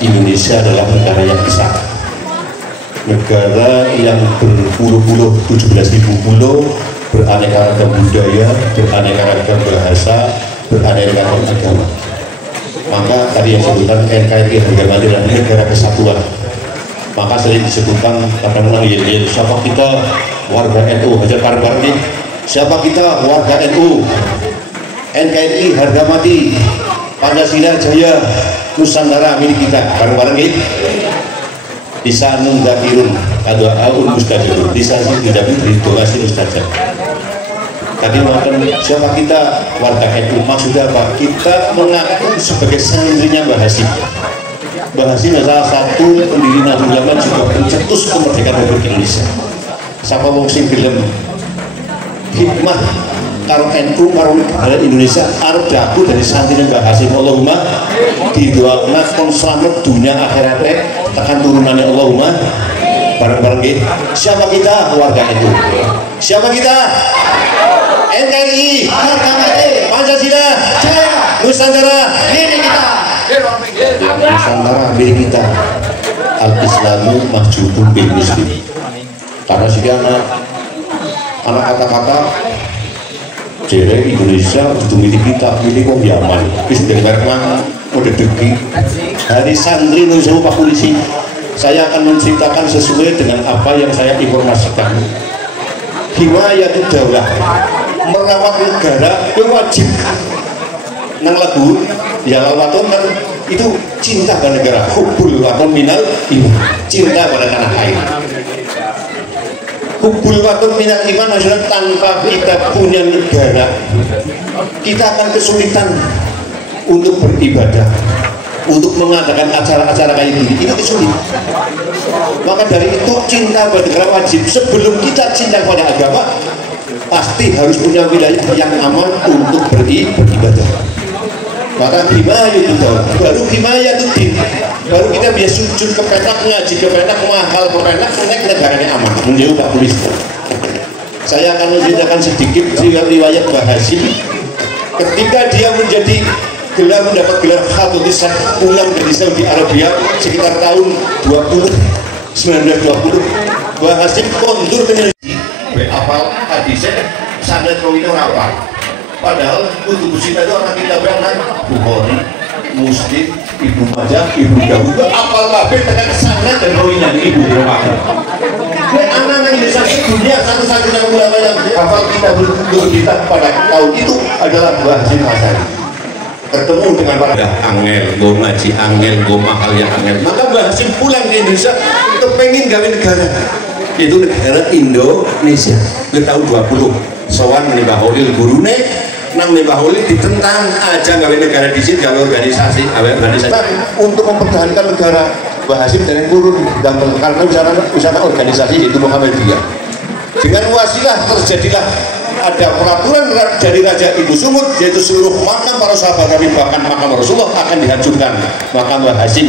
Indonesia adalah negara yang besar, negara yang berpuluh-puluh 17.000 pulau, beraneka ragam budaya, beraneka ragam bahasa, beraneka ragam agama. Maka tadi yang disebutkan NKRI harga mati adalah negara kesatuan. Maka sering disebutkan kadang-kadang siapa kita warga NU, hajar bareng nih. Siapa kita warga NU, NKRI harga mati, Pancasila jaya, Nusantara milik kita, bareng-bareng gitu. Bisa nunggakirun atau aun mustajabun, bisa sih tidak berdonasi mustajab. Tadi nonton siapa kita warga NU, maksudnya apa? Kita mengaku sebagai santrinya Mbah Hasyim. Mbah Hasyim salah satu pendiri Nahdlatul Ulama juga pencetus kemerdekaan Republik Indonesia. Siapa wong sing film hikmah karo NU karo negara Indonesia arep daku dari santrinya Mbah Hasyim. Allahumma didoakan kon slamet dunia akhiratnya tekan turunannya Allahumma bareng-bareng gitu. Siapa kita warga NU? Siapa kita? NKRI harga mati, Pancasila jaya, Nusantara milik kita. Nusantara milik kita. Al-Islamu mahjubun bil muslim. Karena sekian anak kata-kata jere Indonesia itu milik kita, milik wong Yaman. Wis dari Merman udah degi. Hari santri nulis Pak Polisi, saya akan menceritakan sesuai dengan apa yang saya informasikan. Himayatid daulah, merawat negara itu wajib. Nang lagu ya lawaton kan itu cinta pada negara, hubbul waton minal iman, cinta pada tanah air. Hubbul waton minal iman maksudnya tanpa kita punya negara kita akan kesulitan untuk beribadah, untuk mengadakan acara-acara kayak gini, itu kesulitan. Maka dari itu cinta pada negara wajib. Sebelum kita cinta pada agama, pasti harus punya wilayah yang aman untuk beribadah. Maka himayatid daulah, baru himayatid din, baru kita biasa sujud ke petak, ngaji ke petak, mahal ke petak, naik negaranya aman. Menjauh Pak Polisi. Saya akan menceritakan sedikit riwayat Mbah Hasyim ketika dia mendapat gelar Khatib Syekh pulang dari Saudi Arabia sekitar tahun 1920. Mbah Hasyim kondur ke Indonesia. Apal hadisnya sanad rawi apa? Padahal kutub sita itu anak kita anak Bukhari, Muslim, Ibnu Majah, Ibnu Dawud, apal kabeh tekan sanad dan rawinya Ibu Muhammad. Anak-anak Indonesia dunia satu-satunya ulama yang hafal kitab kita pada tahun itu adalah Mbah Hasyim Asy'ari. Ketemu dengan para angel, gue ngaji angel, gue mahal yang angel. Maka Mbah Hasyim pulang ke Indonesia kepengen gawe negara. Itu negara Indonesia. Ke tahun 20 sowan Mbah Holil gurune nang Mbah Holil ditentang aja gawe negara di sini, gawe organisasi untuk mempertahankan negara. Mbah Hasyim dari turun dan karena wisata organisasi yaitu Muhammadiyah. Dengan wasilah terjadilah ada peraturan dari Raja Ibu Sumut, yaitu seluruh makam para sahabat Nabi bahkan makam Rasulullah akan dihancurkan. Maka Mbah Hasyim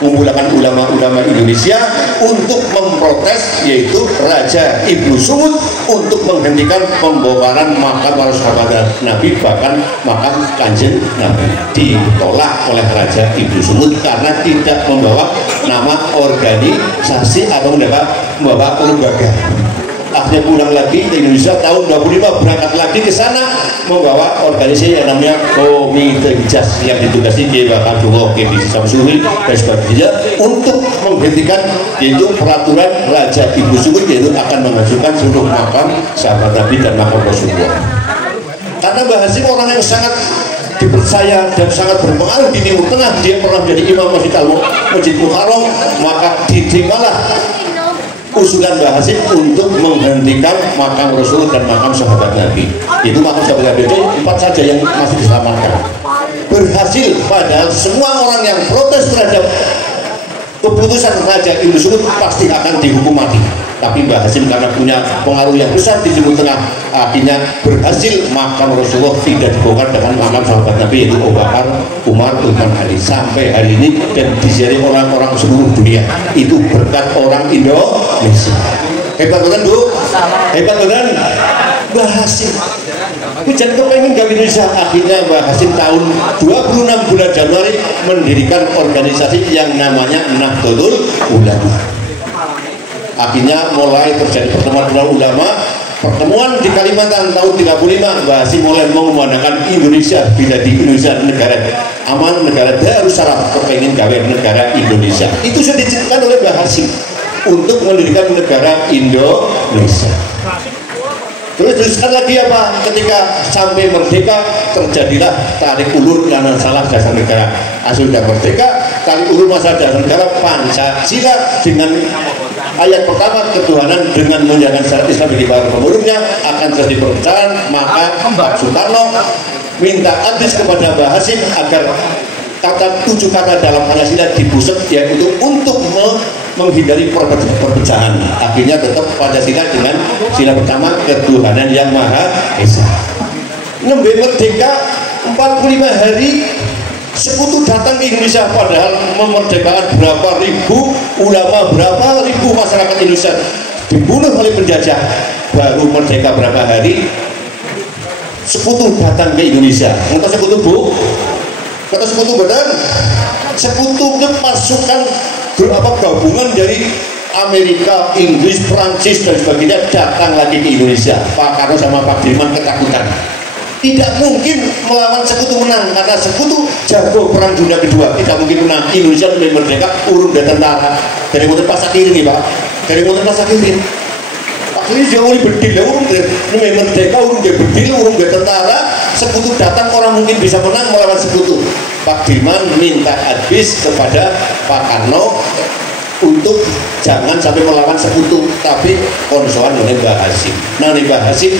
mengumpulkan ulama-ulama Indonesia untuk memprotes, yaitu Raja Ibnu Sumut untuk menghentikan pembongkaran makam para sahabat Nabi bahkan makam Kanjeng Nabi. Ditolak oleh Raja Ibnu Sumut karena tidak membawa nama organisasi atau membawa lembaga. Akhirnya pulang lagi ke Indonesia tahun 25, berangkat lagi ke sana membawa organisasi yang namanya Komite Hijaz yang ditugasi di Bakadullah Kedi Samsuri dan sebagainya untuk menghentikan yaitu peraturan Raja Ibu Sumut, yaitu akan menghancurkan seluruh makam sahabat Nabi dan makam Rasulullah. Karena Mbah Hasyim orang yang sangat dipercaya dan sangat berpengaruh di Timur Tengah, dia pernah menjadi imam Masjid Muharram, maka diterimalah usulan Mbah Hasyim untuk menghentikan makam Rasul dan makam sahabat Nabi. Itu makam sahabat Nabi itu 4 saja yang masih diselamatkan. Berhasil, padahal semua orang yang protes terhadap keputusan Raja Ibnu Sumut pasti akan dihukum mati. Tapi Mbah Hasyim karena punya pengaruh yang besar di Timur Tengah, akhirnya berhasil makam Rasulullah tidak dibongkar dengan makam sahabat Nabi, yaitu Abu Bakar, Umar, Utsman, Ali sampai hari ini dan diziarahi orang-orang seluruh dunia. Itu berkat orang Indonesia. Hebat betul Bu? Hebat betul Mbah Hasyim. Hujan kepengen gawe Indonesia. Akhirnya Mbah Hasim tahun 26 bulan Januari mendirikan organisasi yang namanya Nahdlatul Ulama. Akhirnya mulai terjadi pertemuan ulama. Pertemuan di Kalimantan tahun 35, Mbah Hasim mulai mengumandangkan Indonesia bila di Indonesia negara aman, negara Darussalam, kepengen gawe negara Indonesia. Itu sudah diceritakan oleh Mbah Hasim untuk mendirikan negara Indonesia. Terus teruskan lagi apa? Ketika sampai merdeka terjadilah tarik ulur dengan masalah dasar negara. Sudah merdeka, tarik ulur masalah dasar negara Pancasila dengan ayat pertama ketuhanan dengan menjalankan syariat Islam di para pemurungnya akan terjadi perpecahan. Maka Pak Soekarno minta advis kepada Mbah Hasim agar kata 7 kata dalam Pancasila dibusuk, yaitu untuk menghindari perpecahan. Akhirnya tetap Pancasila dengan sila pertama ketuhanan yang Maha Esa. Nembe merdeka 45 hari sekutu datang ke Indonesia, padahal memerdekakan berapa ribu ulama, berapa ribu masyarakat Indonesia dibunuh oleh penjajah. Baru merdeka berapa hari sekutu datang ke Indonesia. Entah sekutu bu? Kata sekutu benar, sekutu itu pasukan gabungan dari Amerika, Inggris, Prancis dan sebagainya datang lagi ke Indonesia. Pak Karno sama Pak Dirman ketakutan. Tidak mungkin melawan sekutu menang, karena sekutu jago perang dunia kedua, tidak mungkin menang. Indonesia lebih merdeka, urung dan tentara. Dari motor pasak kiri nih Pak, dari motor pasak kiri. Pak ini jauh lebih bedil, urung ini merdeka, urung dia bedil, urung dia tentara. Sekutu datang, orang mungkin bisa menang melawan sekutu. Pak Dirman minta advis kepada Pak Karno untuk jangan sampai melawan sekutu, tapi konsoan oleh Mbah Hasim. Nah, Mbah Hasim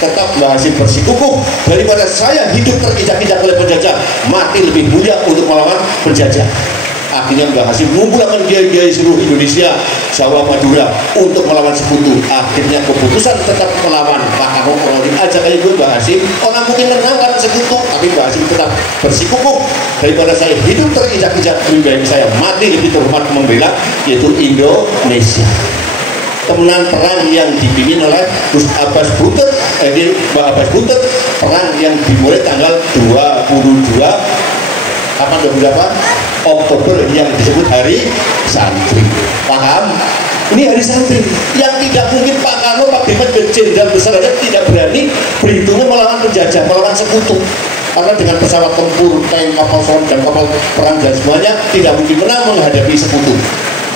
tetap Mbah Hasim bersikukuh, daripada saya hidup terikat-ikat oleh penjajah, mati lebih mulia untuk melawan penjajah. Akhirnya Mbah Hasim mengumpulkan kiai-kiai seluruh Indonesia, Jawa, Madura untuk melawan sekutu. Akhirnya keputusan tetap melawan. Pak Karno kalau diajak aja gue Mbah Hasim, orang mungkin menangkan sekutu, tapi Mbah Hasim tetap bersikukuh, daripada saya hidup terikat-ikat, lebih baik saya mati lebih terhormat membela, yaitu Indonesia. Temenan perang yang dipimpin oleh Gus Abbas Butet, Mbah Abbas Butet, perang yang dimulai tanggal 22 kapan 28 Oktober yang disebut Hari Santri. Paham? Ini Hari Santri yang tidak mungkin Pak Karno, Pak Dirman, jenderal besar aja tidak berani berhitungnya melawan penjajah, melawan sekutu. Karena dengan pesawat tempur, tank, kapal selam dan kapal perang dan semuanya tidak mungkin menang menghadapi sekutu.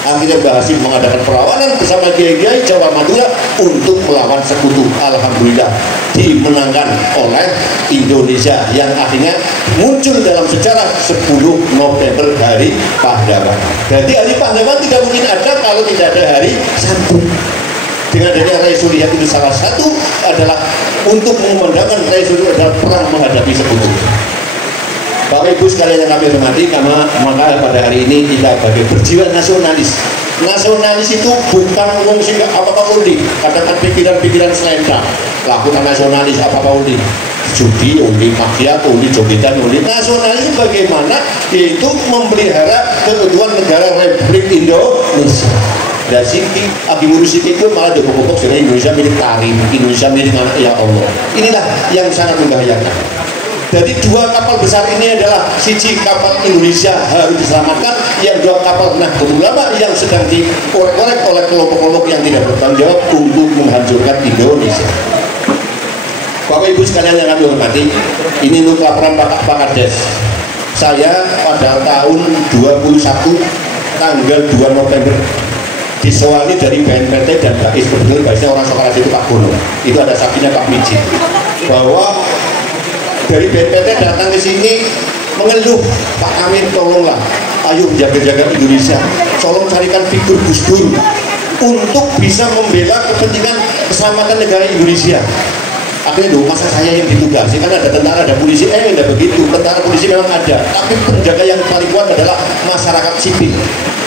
Akhirnya Mbah Hasim mengadakan perlawanan bersama kiai-kiai Jawa Madura untuk melawan sekutu. Alhamdulillah dimenangkan oleh Indonesia yang akhirnya muncul dalam sejarah 10 November Hari Pahlawan. Jadi Hari Pahlawan tidak mungkin ada kalau tidak ada Hari Santri. Dengan adanya Rai Sulihat itu salah satu adalah untuk mengumandangkan Rai Sulihat adalah perang menghadapi sekutu. Bapak Ibu sekalian yang kami hormati, maka pada hari ini kita sebagai berjiwa nasionalis. Nasionalis itu bukan ngomong sih apa-apa undi, katakan pikiran-pikiran selendang. Lakukan nasionalis apa-apa undi, judi undi, maksiat undi, jogetan undi. Nasionalis bagaimana? Yaitu memelihara keutuhan negara Republik Indonesia. Dan Siti, Abimuru Siti itu malah dibobok dari Indonesia milik Karim, Indonesia milik ya Allah. Inilah yang sangat membahayakan. Jadi 2 kapal besar ini adalah siji kapal Indonesia harus diselamatkan, yang 2 kapal Nahdlatul Ulama yang sedang dikorek-korek oleh kelompok-kelompok yang tidak bertanggung jawab untuk menghancurkan Indonesia. Bapak Ibu sekalian yang kami hormati, ini menurut laporan Pak Kades. Saya pada tahun 21 tanggal 2 November disewani dari BNPT dan BAIS, kebetulan BAISnya orang Sokaras itu Pak Bono, itu ada sapinya Pak Mijit, bahwa dari BNPT datang ke sini mengeluh, Pak Amin tolonglah, ayo jaga-jaga Indonesia, tolong carikan figur Gus Dur untuk bisa membela kepentingan keselamatan negara Indonesia. Akhirnya dong, masa saya yang ditugasi, kan ada tentara, ada polisi, enggak begitu, tentara polisi memang ada, tapi penjaga yang paling kuat adalah masyarakat sipil.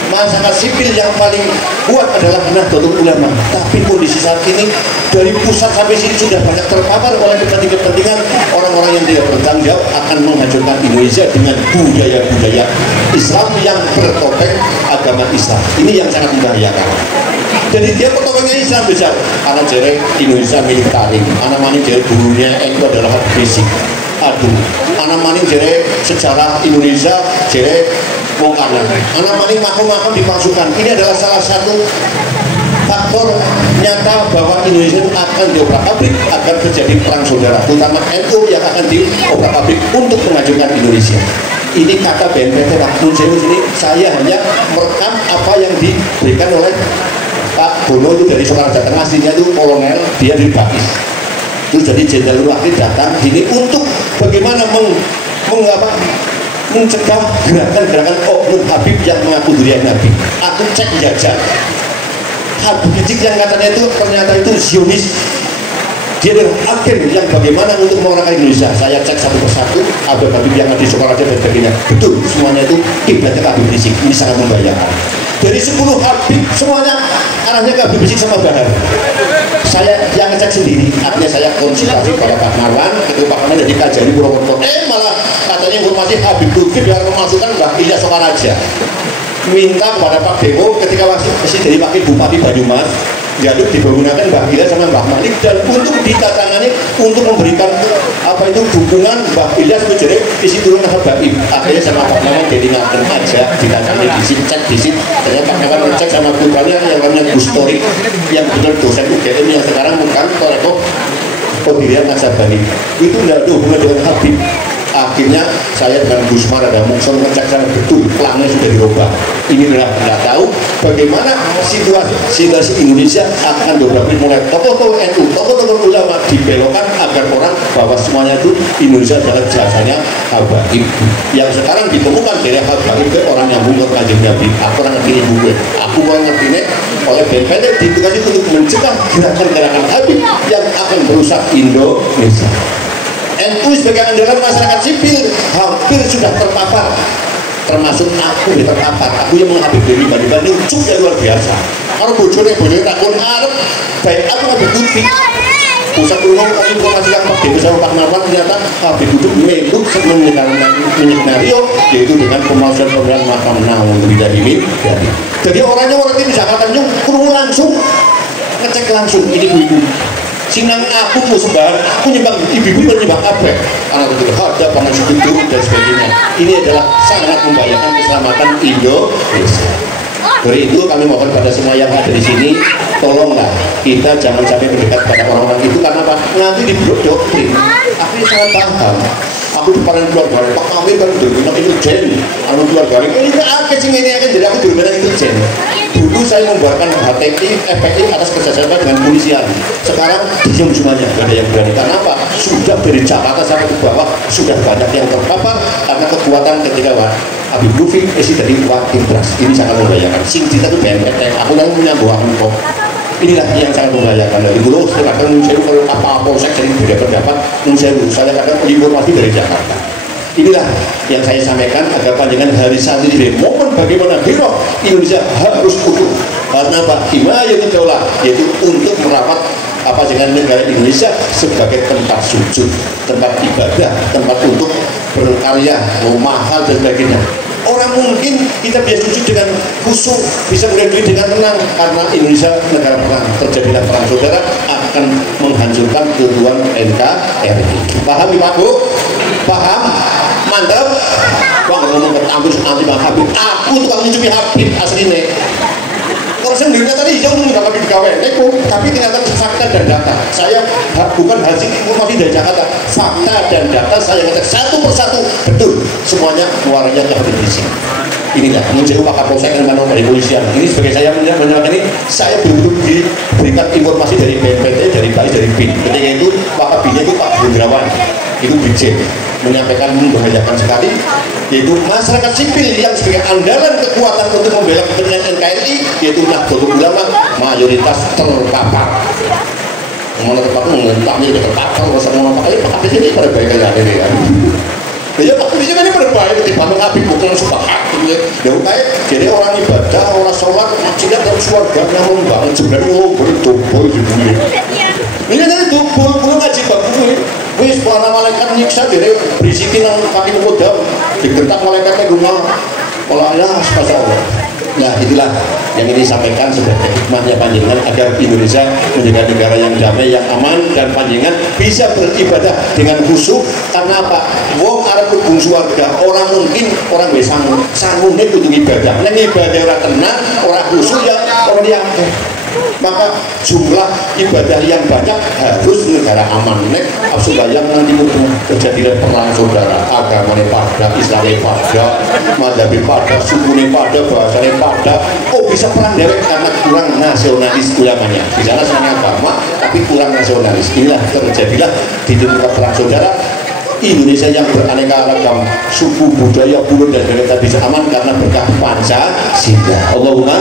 Masyarakat sipil yang paling kuat adalah Nahdlatul Ulama. Tapi kondisi saat ini dari pusat sampai sini sudah banyak terpapar oleh kepentingan orang-orang yang tidak bertanggung jawab akan menghancurkan Indonesia dengan budaya-budaya Islam yang bertopeng agama Islam. Ini yang sangat membahayakan. Jadi dia potongannya Islam besar. Anak jere Indonesia milik tarik. Anak maning jere gurunya itu adalah Habib Rizik. Aduh, anak maning jere sejarah Indonesia jere wong kanan. Anak maning makam-makam dipasukan. Ini adalah salah satu faktor nyata bahwa Indonesia akan diobrak-abrik agar terjadi perang saudara, terutama NU yang akan diobrak-abrik untuk menghancurkan Indonesia. Ini kata BNPT Pak Nunsewu sini, saya hanya merekam apa yang diberikan oleh Pak Bono itu dari Soekarno Tengah, aslinya itu kolonel, dia dari Bakis. Terus jadi Jenderal Wakil datang sini untuk bagaimana mencegah gerakan-gerakan oknum Habib yang mengaku dirinya Nabi. Aku cek jajak Habib Rizik yang katanya itu ternyata itu Zionis, dia adalah agen yang bagaimana untuk mengorbankan Indonesia. Saya cek satu persatu Habib yang ada di Sukaraja dan sebagainya, betul semuanya itu kiblatnya Habib Rizik. Ini sangat membayangkan. Dari 10 Habib semuanya arahnya ke Habib Rizik sama Bahar. Saya yang ngecek sendiri, artinya saya konsultasi pada Pak Marwan, ketua Pak Marwan dari Kajari Purwokerto. Malah katanya informasi Habib Rizik yang memasukkan Mbak Ilyas Sukaraja. Minta kepada Pak Dewo ketika masih jadi wakil Bupati Banyumas, lalu dibangunkan Mbak Ilyas sama Mbak Malik, dan untuk ditatangani untuk memberikan apa itu dukungan Mbak Ilyas menjadi isi turun Habaib. Akhirnya sama Pak Marwan jadi ngaten aja, ditangani di sini, cek di sini. Ternyata Pak Marwan ngecek sama putranya yang namanya Gus Tori, yang benar dosen UGM yang sekarang bukan Toreko Pendirian Nasabani. Itu tidak ada hubungan dengan Habib. Akhirnya saya dengan Gus Mar ada Mungson ngecek sana betul pelangnya sudah dirubah. Ini adalah tidak tahu bagaimana situasi Indonesia akan beberapa mulai tokoh-tokoh NU, tokoh-tokoh ulama dibelokkan agar orang bahwa semuanya itu Indonesia adalah jasanya Habaib. Yang sekarang ditemukan dari Habaib ke orang yang bungkut Kanjeng Nabi. Aku orang ngerti ibu gue, aku orang ngerti nih oleh BNPT ditugas untuk mencegah gerakan-gerakan Habib yang akan merusak Indonesia. NU sebagai andalan masyarakat sipil hampir sudah terpapar, termasuk aku yang terpapar. Aku yang menghabib dari Bandung juga luar biasa. Kalau bojone takun Arab, baik aku Habib Lutfi. Pusat umum informasi yang Pak Dewi sama Pak Marwan ternyata Habib itu meluk menyenario, yaitu dengan pemalsuan pemberian makam namun tidak ini. Jadi orangnya orang di Jakarta kurung langsung ngecek langsung ini ibu. Sinang aku mau sembahan, aku nyembang ibu-ibu menyembah apa? Anak itu ada panggung itu dan sebagainya. Ini adalah sangat membahayakan keselamatan Indonesia. Dari itu kami mohon pada semua yang ada di sini, tolonglah kita jangan sampai mendekat pada orang-orang itu karena apa? Nanti dibuat doktrin. Aku sangat paham. Aku di depan keluarga, Pak Amir kan udah itu jen, anu keluarga ini aja sih ini akan jadi aku dulu itu jen. Dulu saya membuarkan HTI, FPI atas kerjasama dengan polisian. Sekarang diam semuanya, tidak ada yang berani. Karena apa? Sudah dari Jakarta sampai ke bawah sudah banyak yang terpapar karena kekuatan ketika Habib Lutfi isi dari wakil beras. Ini sangat membahayakan. Sing kita itu BNPT, aku yang punya buah kok. Inilah yang sangat membahayakan. Dari dulu saya kadang Nunsewu kalau apa-apa saya jadi beda pendapat Nunsewu. Saya kadang informasi dari Jakarta. Inilah yang saya sampaikan agar panjangan hari saat ini momen bagaimana hero Indonesia harus utuh. Karena apa? Himayatun daulah, yaitu untuk merawat apa dengan negara Indonesia sebagai tempat sujud, tempat ibadah, tempat untuk berkarya, mahal dan sebagainya. Orang mungkin kita biasa sujud dengan khusyuk, bisa melihat duit dengan tenang karena Indonesia negara perang, terjadilah perang saudara akan menghancurkan keutuhan NKRI. Paham Pak Bu? Paham? Mantap? Wah ngomong ke tampil anti Bang Habib, aku tukang nyucupi Habib aslinya. Kalau sendirinya tadi jauh nggak pakai digawe, tapi ternyata fakta dan data. Saya bukan hasil informasi dari Jakarta, fakta dan data saya ngecek satu persatu betul semuanya keluarnya ke Habib Rizik. Inilah Nunsewu Pak Kapolsek dan Manong dari polisian. Ini sebagai saya menyampaikan ini, saya belum diberikan informasi dari BNPT, dari BAIS, dari BIN. Ketika itu Pak Kabinnya itu Pak Bundrawan, itu Brigjen menyampaikan membahayakan sekali, yaitu masyarakat sipil yang sebagai andalan kekuatan untuk membela kepentingan NKRI, yaitu Nahdlatul Ulama mayoritas terpapar. Mana terpapar mengentaknya juga terpapar, masa mau apa kali Pak Habib ini pada baik kayak ini ya. Ya Pak Habib ini pada baik di Bandung Habib bukan suka hakimnya. Ya kayak jadi orang ibadah, orang sholat, maksudnya dalam keluarganya membangun sebenarnya berdoa di bumi. Ini nanti tubuh ngaji bagus. Wis para malaikat nyiksa jadi berisikin yang kaki kodam digentak malaikatnya rumah olah ya Allah. Nah itulah yang ini disampaikan sebagai hikmahnya panjenengan agar Indonesia menjadi negara yang damai, yang aman, dan panjenengan bisa beribadah dengan khusyuk. Karena apa? Wong arep mlebu swarga orang mungkin orang wis sangune kudu ibadah. Nek ibadah ora tenang, ora khusyuk ya ora diangkat. Maka jumlah ibadah yang banyak harus negara aman. Nek supaya nanti terjadi perang saudara, agamanya pada, Islamnya pada, madhabnya pada, sukunya pada, bahasanya pada. Oh bisa perang derek karena kurang nasionalis ulamanya. Di sana sama agama tapi kurang nasionalis. Inilah terjadilah di tempat perang saudara. Indonesia yang beraneka ragam suku, budaya, pulau dan negara bisa aman karena berkah Pancasila. Allahumma